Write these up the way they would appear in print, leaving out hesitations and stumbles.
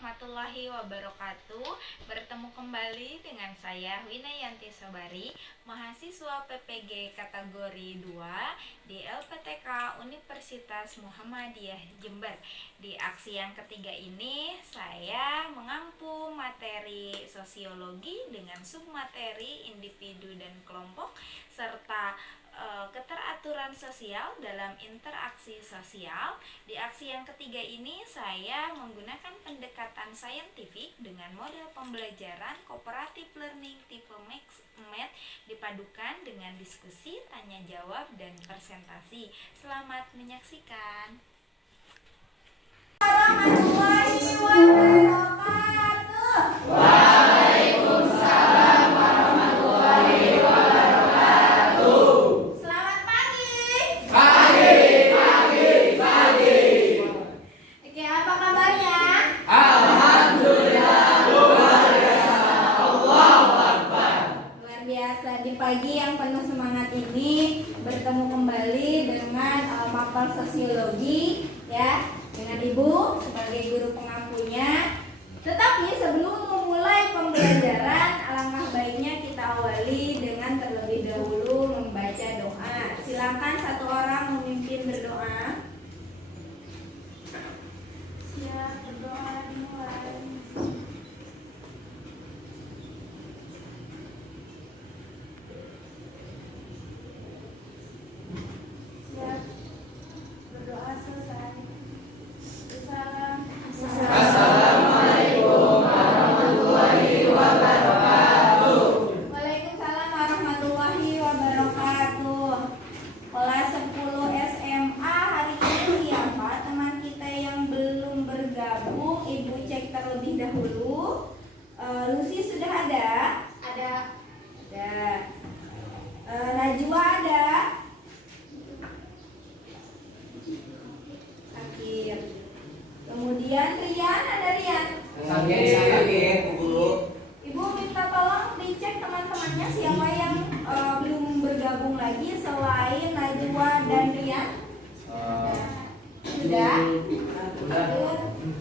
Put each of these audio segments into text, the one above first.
warahmatullahi wabarakatuh. Bertemu kembali dengan saya Winayanti Sobari, mahasiswa PPG kategori 2 di LPTK Universitas Muhammadiyah Jember. Di aksi yang ketiga ini saya mengampu materi sosiologi dengan submateri individu dan kelompok serta keteraturan sosial dalam interaksi sosial. Di aksi yang ketiga ini saya menggunakan pendekatan saintifik dengan model pembelajaran cooperative learning tipe mixed math dipadukan dengan diskusi, tanya jawab, dan presentasi. Selamat menyaksikan. Warahmatullahi wabarakatuh. Waalaikumsalam warahmatullahi wabarakatuh. Selamat pagi. Pagi. Oke, apa kabarnya? Alhamdulillah luar biasa. Allahu Akbar. Luar biasa, di pagi yang penuh semangat ini bertemu kembali dengan mapel sosiologi ya, dengan Ibu sebagai guru pengampunya. Tetapi sebelum memulai pembelajaran, alangkah baiknya kita awali dengan terlebih dahulu membaca doa. Silakan satu orang memimpin berdoa. Siap, berdoa dimulai. Siap, berdoa selesai. Assalamualaikum warahmatullahi wabarakatuh. Waalaikumsalam warahmatullahi wabarakatuh. Kelas 10 SMA hari ini siapa teman kita yang belum bergabung? Ibu cek terlebih dahulu. Lucy sudah ada? Ada. Najwa ada? Akhir. Kemudian Rian, ada Rian? Sakit, guru. Ibu minta tolong dicek teman-temannya siapa yang belum bergabung lagi selain Najwa dan Rian. Sudah?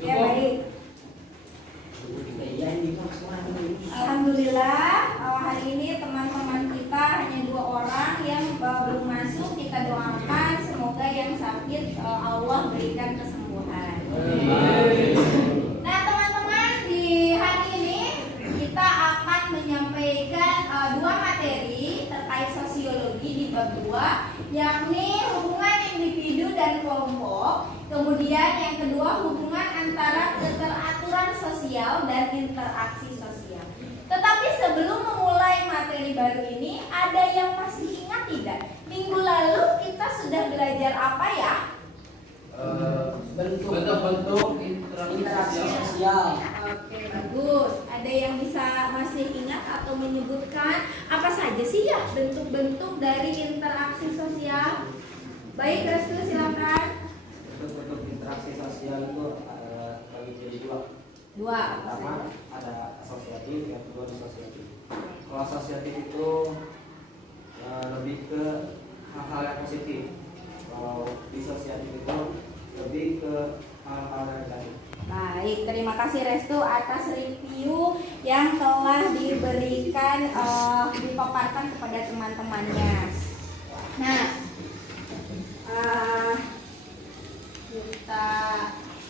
Ya, baik. Alhamdulillah hari ini teman-teman kita hanya 2 orang yang belum masuk. Kita doakan semoga yang sakit Allah berikan kesembuhan. Nah teman-teman, di hari ini kita akan menyampaikan 2 materi terkait sosiologi di bab 2, yakni hubungan individu dan kelompok. Kemudian yang kedua, hubungan antara keteraturan sosial dan interaksi sosial. Tetapi sebelum memulai materi baru ini, ada yang masih ingat tidak? Minggu lalu kita sudah belajar apa ya? Bentuk-bentuk interaksi sosial. Oke, bagus. Ada yang bisa masih ingat atau menyebutkan apa saja sih ya bentuk-bentuk dari interaksi sosial? Baik, Restu silakan. Bentuk interaksi sosial itu bagi jadi 2. Pertama ada asosiatif, yang kedua disosiatif. Kalau asosiatif itu lebih ke hal-hal yang positif. Kalau disosiatif itu lebih ke hal-hal yang negatif. Baik, terima kasih Restu atas review yang telah diberikan dipaparkan kepada teman-temannya. Nah,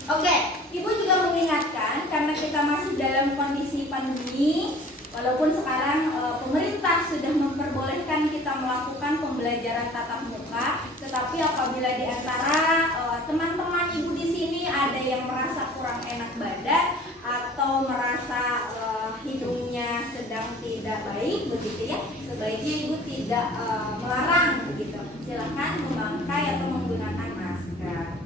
Oke, Ibu juga mengingatkan karena kita masih dalam kondisi pandemi, walaupun sekarang pemerintah sudah memperbolehkan kita melakukan pembelajaran tatap muka, tetapi apabila di antara teman-teman Ibu di sini ada yang merasa kurang enak badan atau merasa hidungnya sedang tidak baik begitu ya, sebaiknya Ibu tidak melarang begitu. Silakan memakai atau menggunakan masker.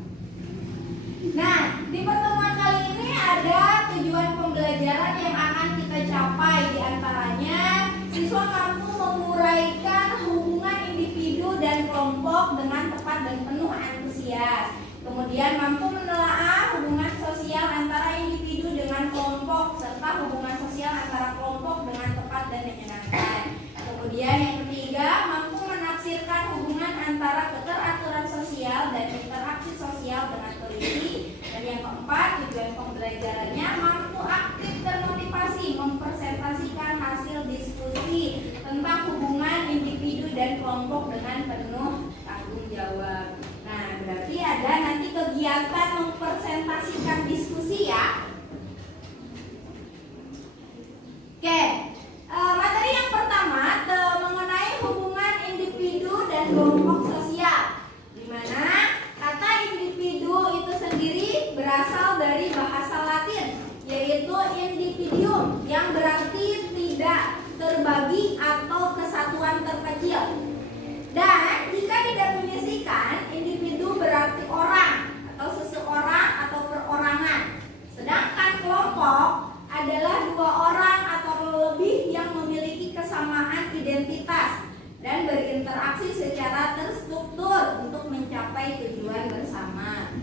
Nah, di pertemuan kali ini ada tujuan pembelajaran yang akan kita capai. Di antaranya, siswa mampu menguraikan hubungan individu dan kelompok dengan tepat dan penuh antusias. Kemudian mampu menelaah hubungan sosial antara individu dengan kelompok serta hubungan sosial antara kelompok dengan tepat dan menyenangkan. Kemudian yang ketiga, mampu menafsirkan hubungan antara keteraturan sosial dan interaksi sosial dengan teliti. Dan yang keempat, tujuan pembelajarannya mampu dan kelompok dengan penuh tanggung jawab. Nah, berarti ada nanti kegiatan mempresentasikan diskusi ya. Oke, materi yang pertama mengenai hubungan individu dan kelompok sosial, di mana kata individu itu sendiri berasal dari bahasa Latin, yaitu individuum, yang berarti tidak terbagi atau kesatuan terkecil. Dan jika didefinisikan, individu berarti orang atau seseorang atau perorangan, sedangkan kelompok adalah dua orang atau lebih yang memiliki kesamaan identitas dan berinteraksi secara terstruktur untuk mencapai tujuan bersama.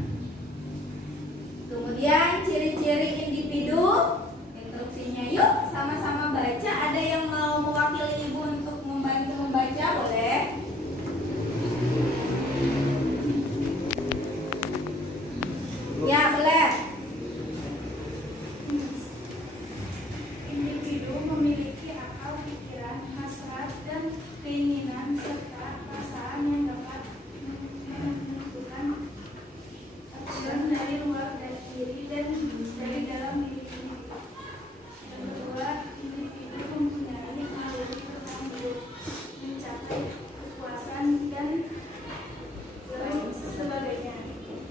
Kemudian ciri-ciri individu, instruksinya yuk sama-sama baca. Ada yang mau mewakili ibu untuk membantu membaca, boleh? Ya, boleh. Individu memiliki akal, pikiran, hasrat, dan keinginan serta perasaan yang dapat menentukan tujuan dari luar dari diri dan dari dalam diri individu. Yang kedua, individu mempunyai naluri bertanggung mencapai kepuasan dan sebagainya.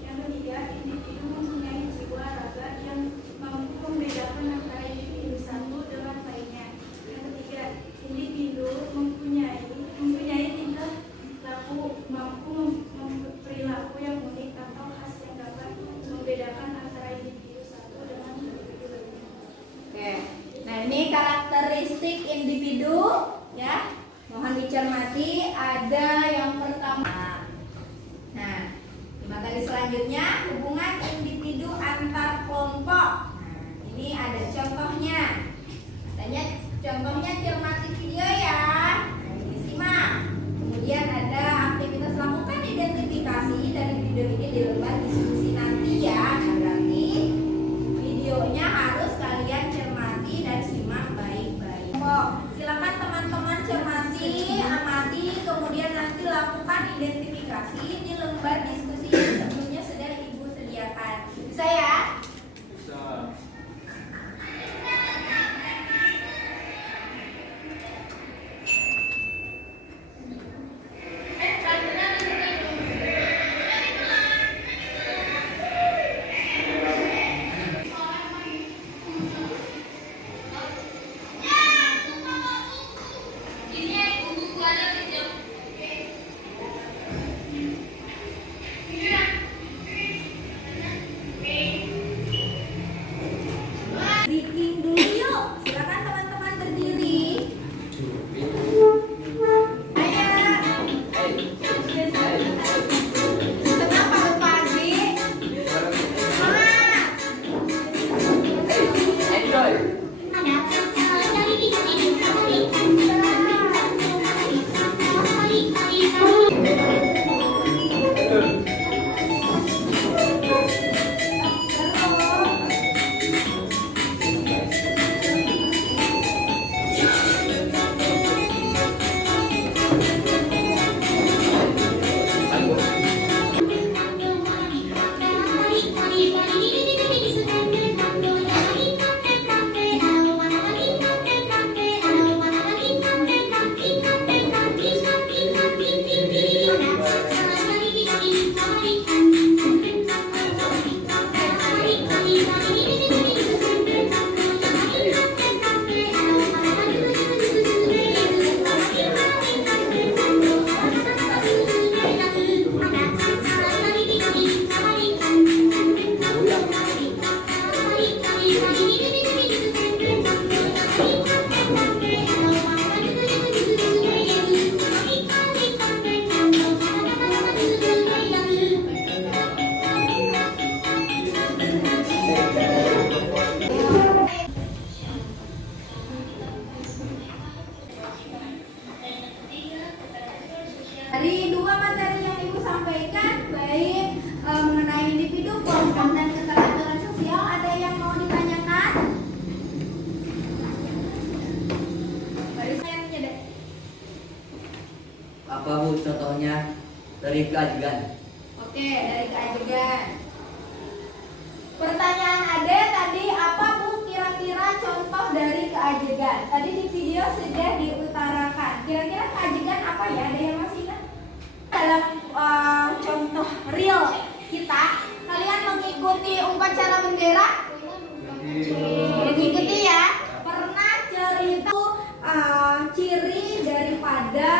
Yang ketiga, individu mempunyai jiwa raga yang mampu membedakan antara individu satu dengan lainnya. Yang ketiga, individu mempunyai tingkah laku, mampu perilaku yang unik atau khas yang dapat membedakan antara individu satu dengan individu lainnya. Oke. Nah, ini karakteristik individu ya. Mohon dicermati. Ada yang pertama. Nah, di materi selanjutnya hubungan individu antar kelompok. Nah, ini ada contohnya. Katanya contohnya cermati video ya. Nah, ini simak. Kemudian ada aktivitas lakukan identifikasi dari video ini di lembar diskusi nanti ya. Nah, berarti videonya harus kalian cermati dan simak baik-baik. Silakan teman-teman cermati, amati, kemudian nanti Dari keajian. Oke, dari keajegan. Pertanyaan Ade tadi, apa Bu kira-kira contoh dari keajegan? Tadi di video sudah diutarakan. Kira-kira keajegan apa ya? Ada yang masih ingat? Dalam contoh real kita, kalian mengikuti upacara bendera? Mengikuti ya. Pernah cerita ciri daripada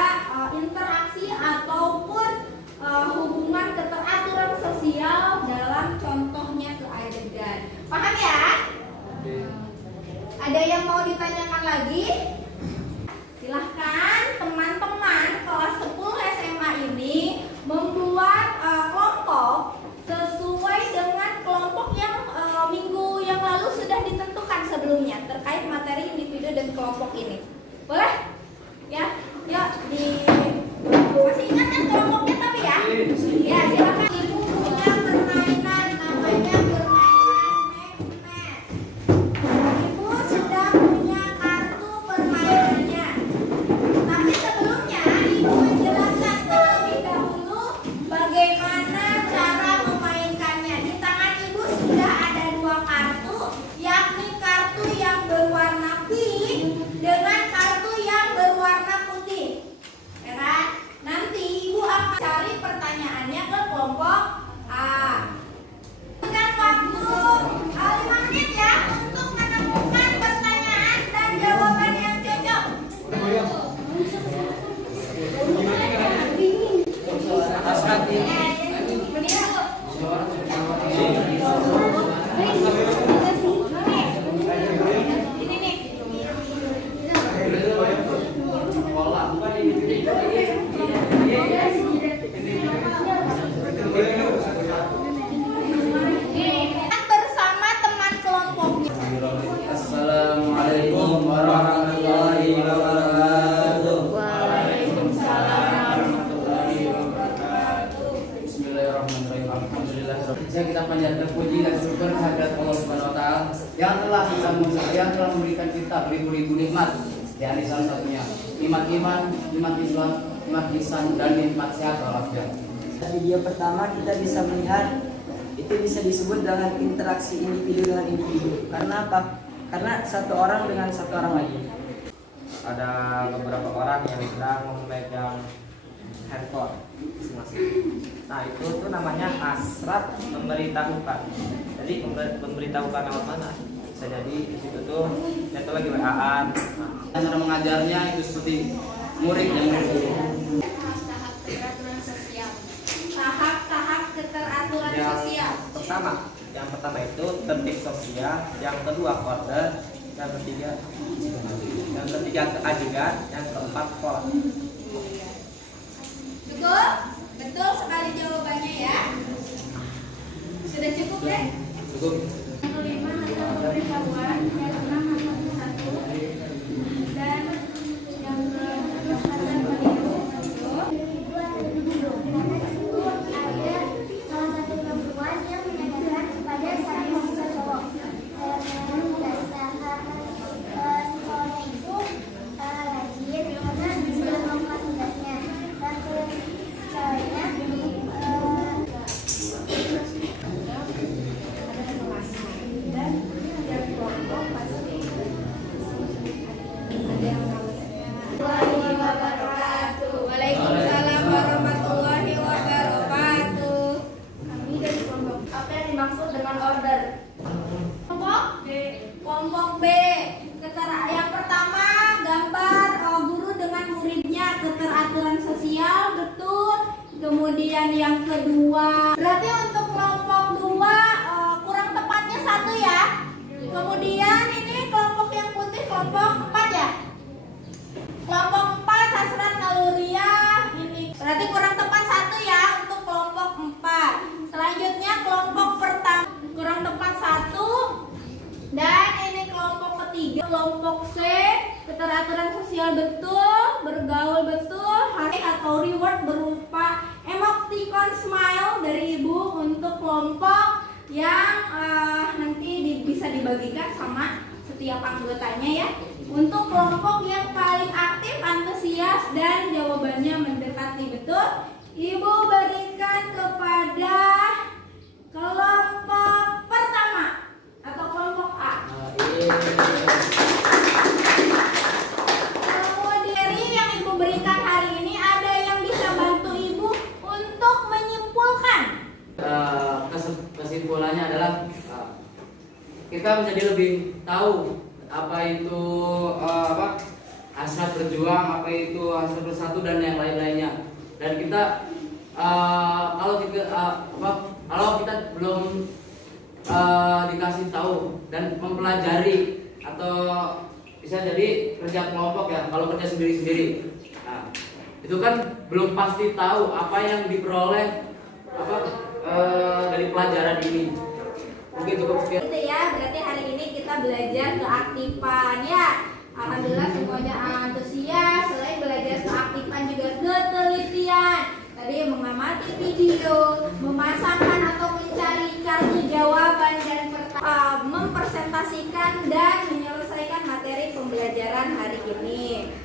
interaksi ataupun hubungan keteraturan sosial dalam contohnya keajegan. Paham ya? Ada yang mau ditanyakan lagi? Silahkan teman-teman kelas 10 SMA ini membuat kelompok sesuai dengan kelompok yang minggu yang lalu sudah ditentukan sebelumnya terkait materi individu dan kelompok ini. Boleh? Ya, yuk masih ingat kan kelompoknya tapi ya? Ya, silakan. Ibu punya permainan namanya permainan Mehmet. Ibu sedang punya kartu permainannya. Tapi sebelumnya ibu menjelaskan terlebih dahulu bagaimana cara memainkannya. Di tangan ibu sudah ada 2 kartu, yakni kartu yang berwarna pink dengan kartu yang berwarna putih. Ya kan? Nanti ibu akan cari pertanyaannya ke kelompok A. Berikan waktu 5 menit ya untuk menemukan pertanyaan dan jawaban yang cocok. Bersama teman kelompoknya. Assalamualaikum warahmatullahi wabarakatuh. Bismillahirrahmanirrahim. Alhamdulillah. Kita panjatkan puji dan syukur kehadirat Allah Subhanahu wa taala yang telah memberikan kita beribu-ribu nikmat. Ya, ini salah satunya. Nikmat iman, nikmat Islam, nikmat lisan dan nikmat sehat walafiat. Video pertama kita bisa melihat itu bisa disebut dengan interaksi individu dengan individu. Karena apa? Karena satu orang dengan satu orang lagi. Ada beberapa orang yang sedang memegang handphone masing-masing. Nah, itu tuh namanya hasrat memberitahukan. Jadi memberitahukan lewat mana? Bisa jadi di situ tuh itu lagi WA-an. Cara mengajarnya itu seperti murid yang Tahap-tahap keteraturan sosial. Tahap-tahap keteraturan Yang sosial. yang pertama itu tertib sosial, yang kedua order, yang ketiga keajegan, yang keempat pola. Betul? Betul sekali jawabannya ya. Sudah cukup deh? cukup. Yang kelima adalah pemberitahuan, yang keenam adalah satu, dan yang keempat adalah meniru. Ada salah satu perempuan yang menanyakan kepada sang mahasiswa cowok. Sekolahnya itu rajin karena sudah melakukan tugasnya. Dan cowoknya Waalaikumsalam warahmatullahi wabarakatuh. Kami dari kelompok. Apa yang dimaksud dengan order? Kelompok B. Kelompok B. Yang pertama gambar guru dengan muridnya, keteraturan sosial, betul. Kemudian yang kedua, berarti untuk kelompok 2 kurang tepatnya 1 ya. Kemudian ini kelompok yang putih kelompok 4 ya. Kelompok 4 hasrat naluriah ini. Berarti kurang tepat 1 ya untuk kelompok 4. Selanjutnya kelompok pertama kurang tepat 1. Dan ini kelompok ketiga, kelompok C, keteraturan sosial betul, bergaul betul, hadiah atau reward berupa emoticon smile dari ibu untuk kelompok yang nanti bisa dibagikan sama setiap anggotanya ya. Untuk kelompok yang paling aktif, antusias dan jawabannya mendekati betul, Ibu berikan kepada kelompok pertama atau kelompok A. Kemudian yang Ibu berikan hari ini, ada yang bisa bantu Ibu untuk menyimpulkan. Kesimpulannya adalah kita menjadi lebih tahu apa itu hasrat berjuang, apa itu hasrat bersatu dan yang lain-lainnya. Dan kita kalau kita belum dikasih tahu dan mempelajari atau bisa jadi kerja kelompok ya, kalau kerja sendiri-sendiri, nah, itu kan belum pasti tahu apa yang diperoleh dari pelajaran ini. Mungkin cukup sekian. Gitu ya, berarti hari ini kita belajar keaktifan ya. Alhamdulillah semuanya antusias. Selain belajar keaktifan juga ketelitian. Tadi mengamati video, memasangkan atau mencari jawaban dan mempresentasikan dan menyelesaikan materi pembelajaran hari ini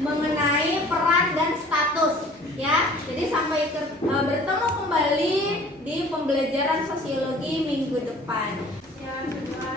mengenai peran dan status ya. Jadi sampai bertemu kembali di pembelajaran sosiologi minggu depan. Yang kedua,